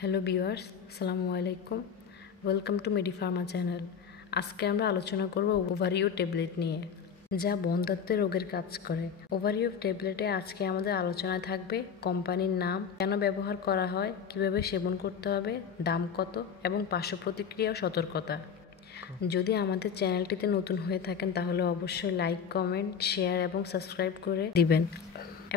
Hello viewers, আসসালামু আলাইকুম। Welcome to Medipharma channel. আজকে আমরা আলোচনা করব ওভারিও ট্যাবলেট নিয়ে, যা বন্ধ্যাত্ব রোগের কাজ করে। ওভারিও ট্যাবলেটে আজকে আমাদের আলোচনায় থাকবে কোম্পানির নাম, কেন ব্যবহার করা হয়, কিভাবে সেবন করতে হবে, দাম কত এবং পার্শ্ব প্রতিক্রিয়া ও সতর্কতা। যদি আমাদের চ্যানেলটিতে নতুন হয়ে থাকেন তাহলে অবশ্যই লাইক, কমেন্ট, শেয়ার এবং সাবস্ক্রাইব করে দিবেন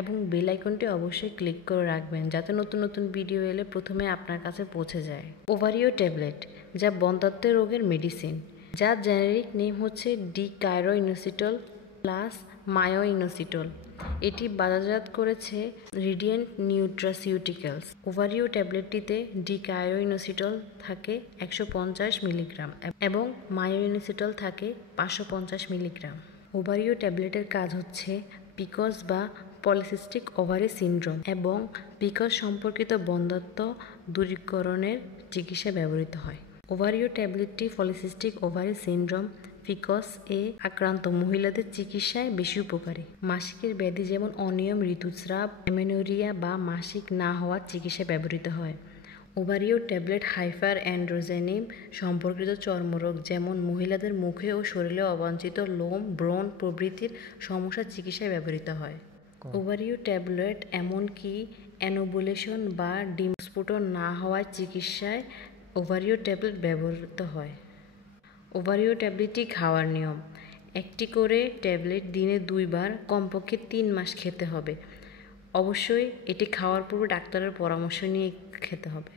এবং বেল আইকনটি অবশ্যই ক্লিক করে রাখবেন যাতে নতুন নতুন ভিডিও এলে প্রথমে আপনার কাছে পৌঁছে যায়। ওভারিও ট্যাবলেট, যা বন্ধ্যাত্ব রোগের মেডিসিন, যার জেনেরিক নেম হচ্ছে ডিকায়োইনোসিটল প্লাস মায়োইনোসিটল। এটি বাজারজাত করেছে রেডিয়েন্ট নিউট্রাসিউটিক্যালস। ওভারিও ট্যাবলেটটিতে ডিকায়োইনোসিটল থাকে 150 মিলিগ্রাম এবং মায়োইনোসিটল থাকে 550 মিলিগ্রাম। ওভারিও ট্যাবলেটের কাজ হচ্ছে পিকস বা পলিসিস্টিক ওভারি সিনড্রোম এবং পিকস সম্পর্কিত বন্ধ্যাত্ব দূরীকরণের চিকিৎসায় ব্যবহৃত হয়। ওভারিও ট্যাবলেটটি পলিসিস্টিক ওভারি সিনড্রোম পিকস এ আক্রান্ত মহিলাদের চিকিৎসায় বেশি উপকারী। মাসিকের ব্যাধি যেমন অনিয়ম, ঋতুস্রাব, অ্যামেনোরিয়া বা মাসিক না হওয়ার চিকিৎসায় ব্যবহৃত হয়। ওভারিও ট্যাবলেট হাইপার অ্যান্ড্রোজেনিজম সম্পর্কিত চর্মরোগ যেমন মহিলাদের মুখে ও শরীরে অবাঞ্ছিত লোম, ব্রণ প্রভৃতির সমস্যার চিকিৎসায় ব্যবহৃত হয়। ওভারিও ট্যাবলেট এমনকি অ্যানোবুলেশন বা ডিম্বস্ফোটন না হওয়ার চিকিৎসায় ওভারিও ট্যাবলেট ব্যবহৃত হয়। ওভারিও ট্যাবলেটটি খাওয়ার নিয়ম: একটি করে ট্যাবলেট দিনে 2 বার কমপক্ষে 3 মাস খেতে হবে। অবশ্যই এটি খাওয়ার পূর্বে ডাক্তারের পরামর্শ নিয়ে খেতে হবে।